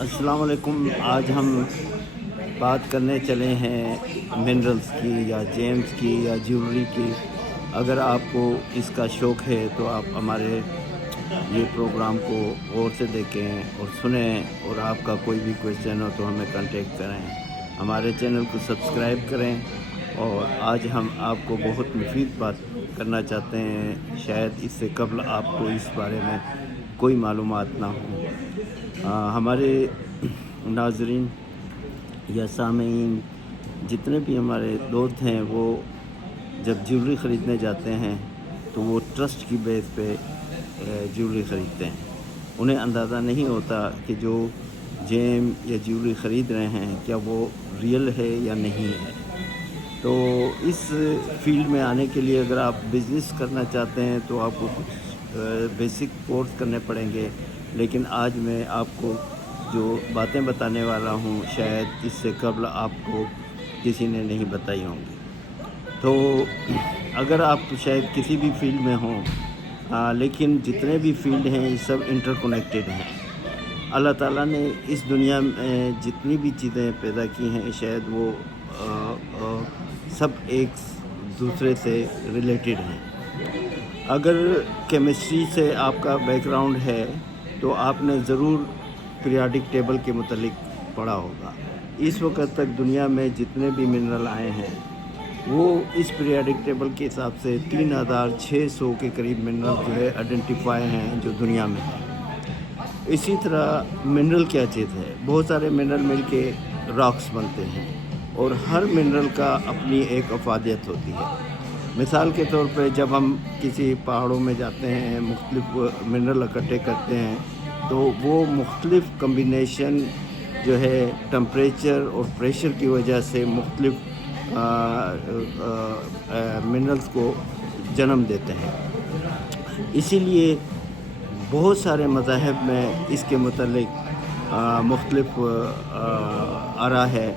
السلام علیکم. آج ہم بات کرنے چلے ہیں منرلز کی یا جیمز کی یا جیولری کی. اگر آپ کو اس کا شوق ہے تو آپ ہمارے یہ پروگرام کو غور سے دیکھیں اور سنیں، اور آپ کا کوئی بھی کویسچن ہو تو ہمیں کانٹیکٹ کریں. ہمارے چینل کو سبسکرائب کریں. اور آج ہم آپ کو بہت مفید بات کرنا چاہتے ہیں. شاید اس سے قبل آپ کو اس بارے میں کوئی معلومات نہ ہوں. ہمارے ناظرین یا سامعین جتنے بھی ہمارے دوست ہیں، وہ جب جیولری خریدنے جاتے ہیں تو وہ ٹرسٹ کی بیس پہ جیولری خریدتے ہیں. انہیں اندازہ نہیں ہوتا کہ جو جیم یا جیولری خرید رہے ہیں کیا وہ ریئل ہے یا نہیں ہے. تو اس فیلڈ میں آنے کے لیے اگر آپ بزنس کرنا چاہتے ہیں تو آپ کو کچھ بیسک کورس کرنے پڑیں گے. لیکن آج میں آپ کو جو باتیں بتانے والا ہوں شاید اس سے قبل آپ کو کسی نے نہیں بتائی ہوں گی. تو اگر آپ شاید کسی بھی فیلڈ میں ہوں، لیکن جتنے بھی فیلڈ ہیں یہ سب انٹر کنیکٹڈ ہیں. اللہ تعالیٰ نے اس دنیا میں جتنی بھی چیزیں پیدا کی ہیں شاید وہ سب ایک دوسرے سے ریلیٹڈ ہیں. اگر کیمسٹری سے آپ کا بیک گراؤنڈ ہے تو آپ نے ضرور پیریاڈک ٹیبل کے متعلق پڑھا ہوگا. اس وقت تک دنیا میں جتنے بھی منرل آئے ہیں وہ اس پیریاڈک ٹیبل کے حساب سے 3600 کے قریب منرل جو ہے آئیڈینٹیفائی ہیں جو دنیا میں ہیں. اسی طرح منرل کیا چیز ہے؟ بہت سارے منرل مل کے راکس بنتے ہیں، اور ہر منرل کا اپنی ایک افادیت ہوتی ہے. مثال کے طور پہ جب ہم کسی پہاڑوں میں جاتے ہیں، مختلف منرل اکٹھے کرتے ہیں تو وہ مختلف کمبینیشن جو ہے ٹمپریچر اور پریشر کی وجہ سے مختلف منرلز کو جنم دیتے ہیں. اسی لیے بہت سارے مذاہب میں اس کے متعلق مختلف آرا ہے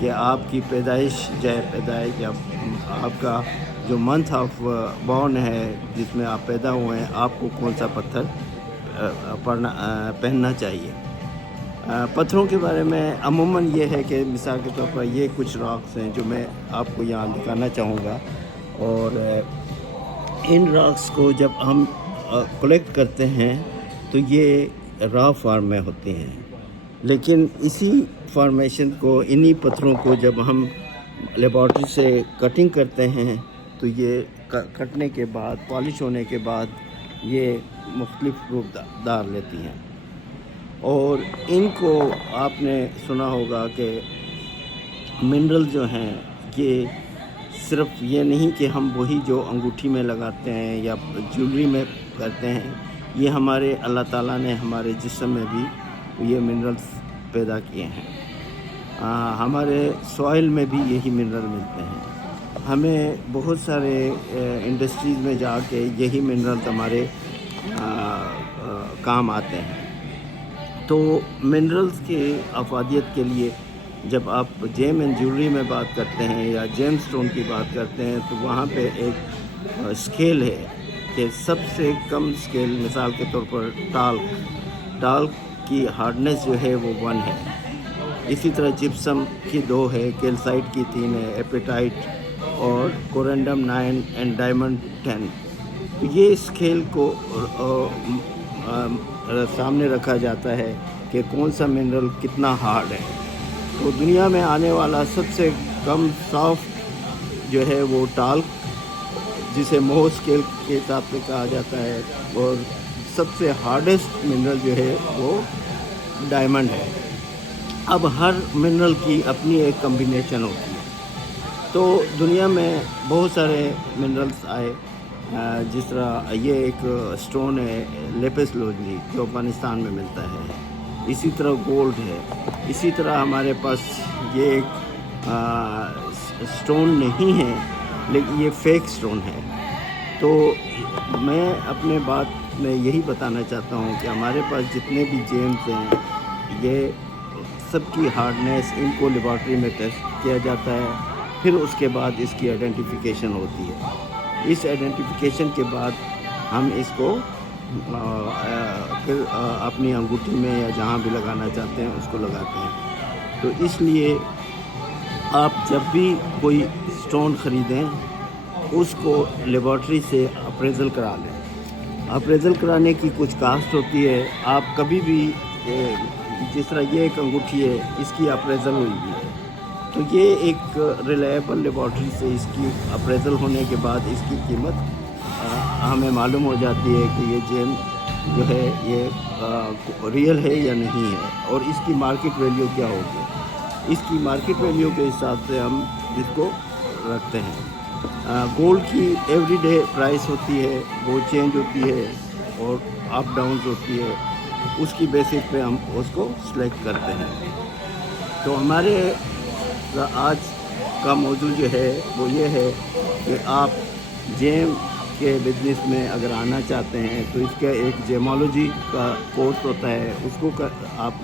کہ آپ کی پیدائش یا آپ کا جو منتھ آف بورن ہے جس میں آپ پیدا ہوئے ہیں، آپ کو کون سا پتھر پہننا چاہیے. پتھروں کے بارے میں عموماً یہ ہے کہ مثال کے طور پر یہ کچھ راکس ہیں جو میں آپ کو یہاں دکھانا چاہوں گا. اور ان راکس کو جب ہم کلیکٹ کرتے ہیں تو یہ را فارم میں ہوتے ہیں، لیکن اسی فارمیشن کو، انہی پتھروں کو جب ہم لیبارٹری سے کٹنگ کرتے ہیں تو یہ کٹنے کے بعد، پالش ہونے کے بعد یہ مختلف روپ دار لیتی ہیں. اور ان کو آپ نے سنا ہوگا کہ منرل جو ہیں یہ صرف یہ نہیں کہ ہم وہی جو انگوٹھی میں لگاتے ہیں یا جیولری میں کرتے ہیں، یہ ہمارے اللہ تعالیٰ نے ہمارے جسم میں بھی یہ منرلز پیدا کیے ہیں. ہمارے سوائل میں بھی یہی منرل ملتے ہیں. ہمیں بہت سارے انڈسٹریز میں جا کے یہی منرلز ہمارے کام آتے ہیں. تو منرلز کی افادیت کے لیے جب آپ جیم اینڈ جیولری میں بات کرتے ہیں یا جیم سٹون کی بات کرتے ہیں تو وہاں پہ ایک اسکیل ہے کہ سب سے کم اسکیل، مثال کے طور پر ٹالک کی ہارڈنیس جو ہے وہ 1 ہے. اسی طرح جپسم کی 2 ہے، کیلسائٹ کی 3 ہے، ایپیٹائٹ اور کورینڈم 9 اینڈ ڈائمنڈ 10. یہ اسکیل کو سامنے رکھا جاتا ہے کہ کون سا منرل کتنا ہارڈ ہے. تو دنیا میں آنے والا سب سے کم سافٹ جو ہے وہ ٹالک، جسے موہ اسکیل کے حساب سے کہا جاتا ہے، اور سب سے ہارڈسٹ منرل جو ہے وہ ڈائمنڈ ہے. اب ہر منرل کی اپنی ایک کمبینیشن ہوتی ہے. تو دنیا میں بہت سارے منرلز آئے، جس طرح یہ ایک سٹون ہے لیپس لوزلی جو افغانستان میں ملتا ہے. اسی طرح گولڈ ہے. اسی طرح ہمارے پاس یہ ایک سٹون نہیں ہے لیکن یہ فیک سٹون ہے. تو میں اپنے بات میں یہی بتانا چاہتا ہوں کہ ہمارے پاس جتنے بھی جیمز ہیں یہ سب کی ہارڈنیس، ان کو لیبارٹری میں ٹیسٹ کیا جاتا ہے، پھر اس کے بعد اس کی آئیڈینٹیفیکیشن ہوتی ہے. اس آئیڈینٹیفیکیشن کے بعد ہم اس کو پھر اپنی انگوٹھی میں یا جہاں بھی لگانا چاہتے ہیں اس کو لگاتے ہیں. تو اس لیے آپ جب بھی کوئی اسٹون خریدیں اس کو لیبارٹری سے اپریزل کرا لیں. اپریزل کرانے کی کچھ کاسٹ ہوتی ہے. آپ کبھی بھی جس طرح یہ ایک انگوٹھی ہے اس کی اپریزل ہوئی بھی ہے تو یہ ایک ریلائبل لیبارٹری سے اس کی اپریزل ہونے کے بعد اس کی قیمت ہمیں معلوم ہو جاتی ہے کہ یہ جیم جو ہے یہ ریئل ہے یا نہیں ہے اور اس کی مارکیٹ ویلیو کیا ہوگی. اس کی مارکیٹ ویلیو کے حساب سے ہم اس کو رکھتے ہیں. گولڈ کی ایوری ڈے پرائس ہوتی ہے, وہ چینج ہوتی ہے اور اپ ڈاؤنز ہوتی ہے, اس کی بیسس پہ ہم اس کو سلیکٹ کرتے ہیں. تو ہمارے آج کا موضوع جو ہے وہ یہ ہے کہ آپ جیم کے بزنس میں اگر آنا چاہتے ہیں تو اس کا ایک جیمالوجی کا کورس ہوتا ہے, اس کو آپ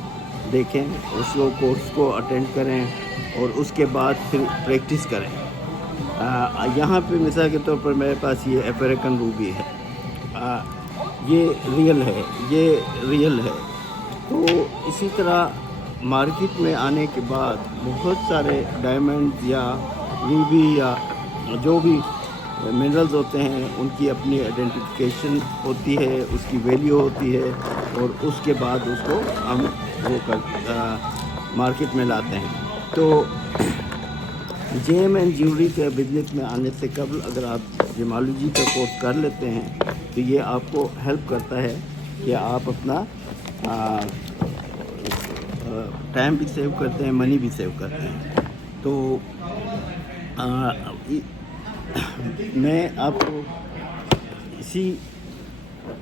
دیکھیں, اس کورس کو اٹینڈ کریں اور اس کے بعد پھر پریکٹس کریں. یہاں پہ مثال کے طور پر میرے پاس یہ افریقن روبی ہے, یہ ریئل ہے, یہ ریئل ہے. تو اسی طرح مارکیٹ میں آنے کے بعد بہت سارے ڈائمنڈ یا روبی یا جو بھی منرلز ہوتے ہیں ان کی اپنی آئیڈینٹیفیکیشن ہوتی ہے, اس کی ویلیو ہوتی ہے اور اس کے بعد اس کو ہم مارکیٹ میں لاتے ہیں. تو جیم اینڈ جیولری کے بزنس میں آنے سے قبل اگر آپ جیمالوجی کا کورس کر لیتے ہیں تو یہ آپ کو ہیلپ کرتا ہے کہ آپ اپنا ٹائم بھی سیو کرتے ہیں, منی بھی سیو کرتے ہیں. تو میں آپ کو اسی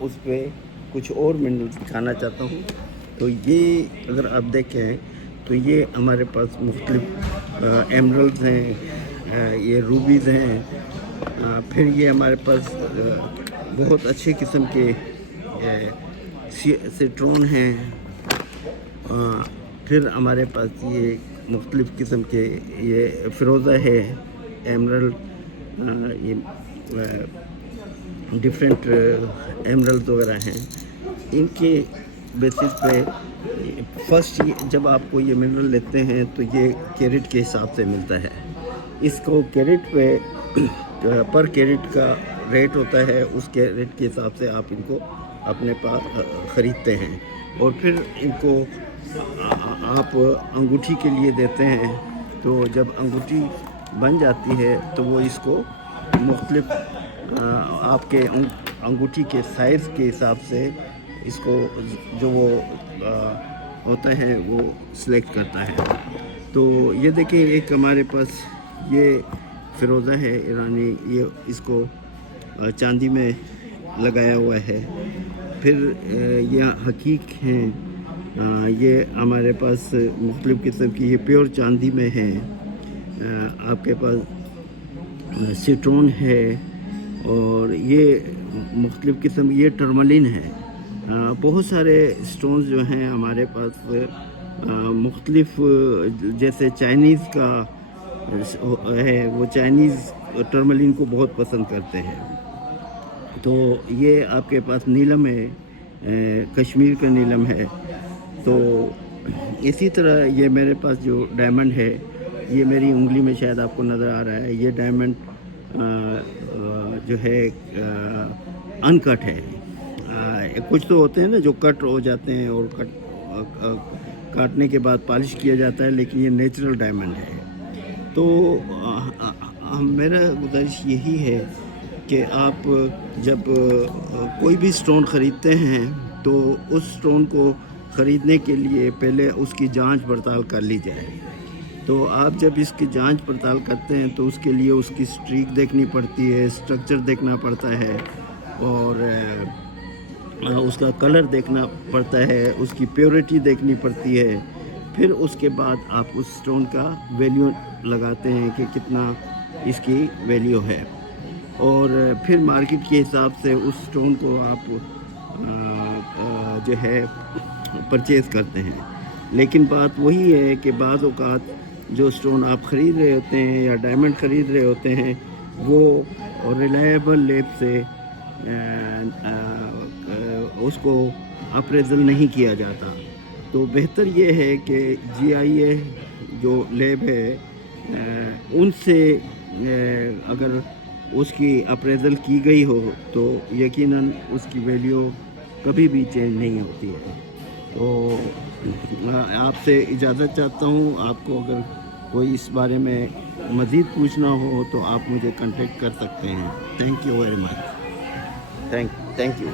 اس پہ کچھ اور منرلز دکھانا چاہتا ہوں. تو یہ اگر آپ دیکھیں تو یہ ہمارے پاس مختلف ایمرلڈز ہیں, یہ روبیز ہیں, پھر یہ ہمارے پاس بہت اچھے قسم کے سٹرون ہیں, پھر ہمارے پاس یہ مختلف قسم کے یہ فیروزہ ہے, ایمرلڈ, یہ ڈفرینٹ ایمرلڈ وغیرہ ہیں. ان کے بیسس پہ فرسٹ جب آپ کو یہ منرل لیتے ہیں تو یہ کیرٹ کے حساب سے ملتا ہے. اس کو کیرٹ پہ پر کیرٹ کا ریٹ ہوتا ہے, اس کے ریٹ کے حساب سے آپ ان کو اپنے پاس خریدتے ہیں اور پھر ان کو آپ انگوٹھی کے لیے دیتے ہیں. تو جب انگوٹھی بن جاتی ہے تو وہ اس کو مختلف آپ کے انگوٹھی کے سائز کے حساب سے اس کو جو وہ ہوتا ہے وہ سلیکٹ کرتا ہے. تو یہ دیکھیں ایک ہمارے پاس یہ فیروزہ ہے ایرانی, یہ اس کو چاندی میں لگایا ہوا ہے. پھر یہ حقیق ہیں, یہ ہمارے پاس مختلف قسم کی یہ پیور چاندی میں ہے. آپ کے پاس سٹرون ہے اور یہ مختلف قسم, یہ ٹرملین ہے. بہت سارے سٹونز جو ہیں ہمارے پاس مختلف, جیسے چائنیز کا ہے, وہ چائنیز ٹرملین کو بہت پسند کرتے ہیں. تو یہ آپ کے پاس نیلم ہے, کشمیر کا نیلم ہے. تو اسی طرح یہ میرے پاس جو ڈائمنڈ ہے, یہ میری انگلی میں شاید آپ کو نظر آ رہا ہے, یہ ڈائمنڈ جو ہے ان کٹ ہے. کچھ تو ہوتے ہیں نا جو کٹ ہو جاتے ہیں اور کاٹنے کے بعد پالش کیا جاتا ہے, لیکن یہ نیچرل ڈائمنڈ ہے. تو میرا گزارش یہی ہے کہ آپ جب کوئی بھی سٹون خریدتے ہیں تو اس سٹون کو خریدنے کے لیے پہلے اس کی جانچ پڑتال کر لی جائے. تو آپ جب اس کی جانچ پڑتال کرتے ہیں تو اس کے لیے اس کی سٹریک دیکھنی پڑتی ہے, اسٹرکچر دیکھنا پڑتا ہے اور اس کا کلر دیکھنا پڑتا ہے, اس کی پیورٹی دیکھنی پڑتی ہے. پھر اس کے بعد آپ اس سٹون کا ویلیو لگاتے ہیں کہ کتنا اس کی ویلیو ہے, اور پھر مارکیٹ کے حساب سے اس سٹون کو آپ جو ہے پرچیز کرتے ہیں. لیکن بات وہی ہے کہ بعض اوقات جو سٹون آپ خرید رہے ہوتے ہیں یا ڈائمنڈ خرید رہے ہوتے ہیں وہ ریلائبل لیب سے اس کو اپریزل نہیں کیا جاتا. تو بہتر یہ ہے کہ GIA جو لیب ہے ان سے اگر اس کی اپریزل کی گئی ہو تو یقیناً اس کی ویلیو کبھی بھی چینج نہیں ہوتی ہے. تو آپ سے اجازت چاہتا ہوں. آپ کو اگر کوئی اس بارے میں مزید پوچھنا ہو تو آپ مجھے کنٹیکٹ کر سکتے ہیں. Thank you very much. Thank you.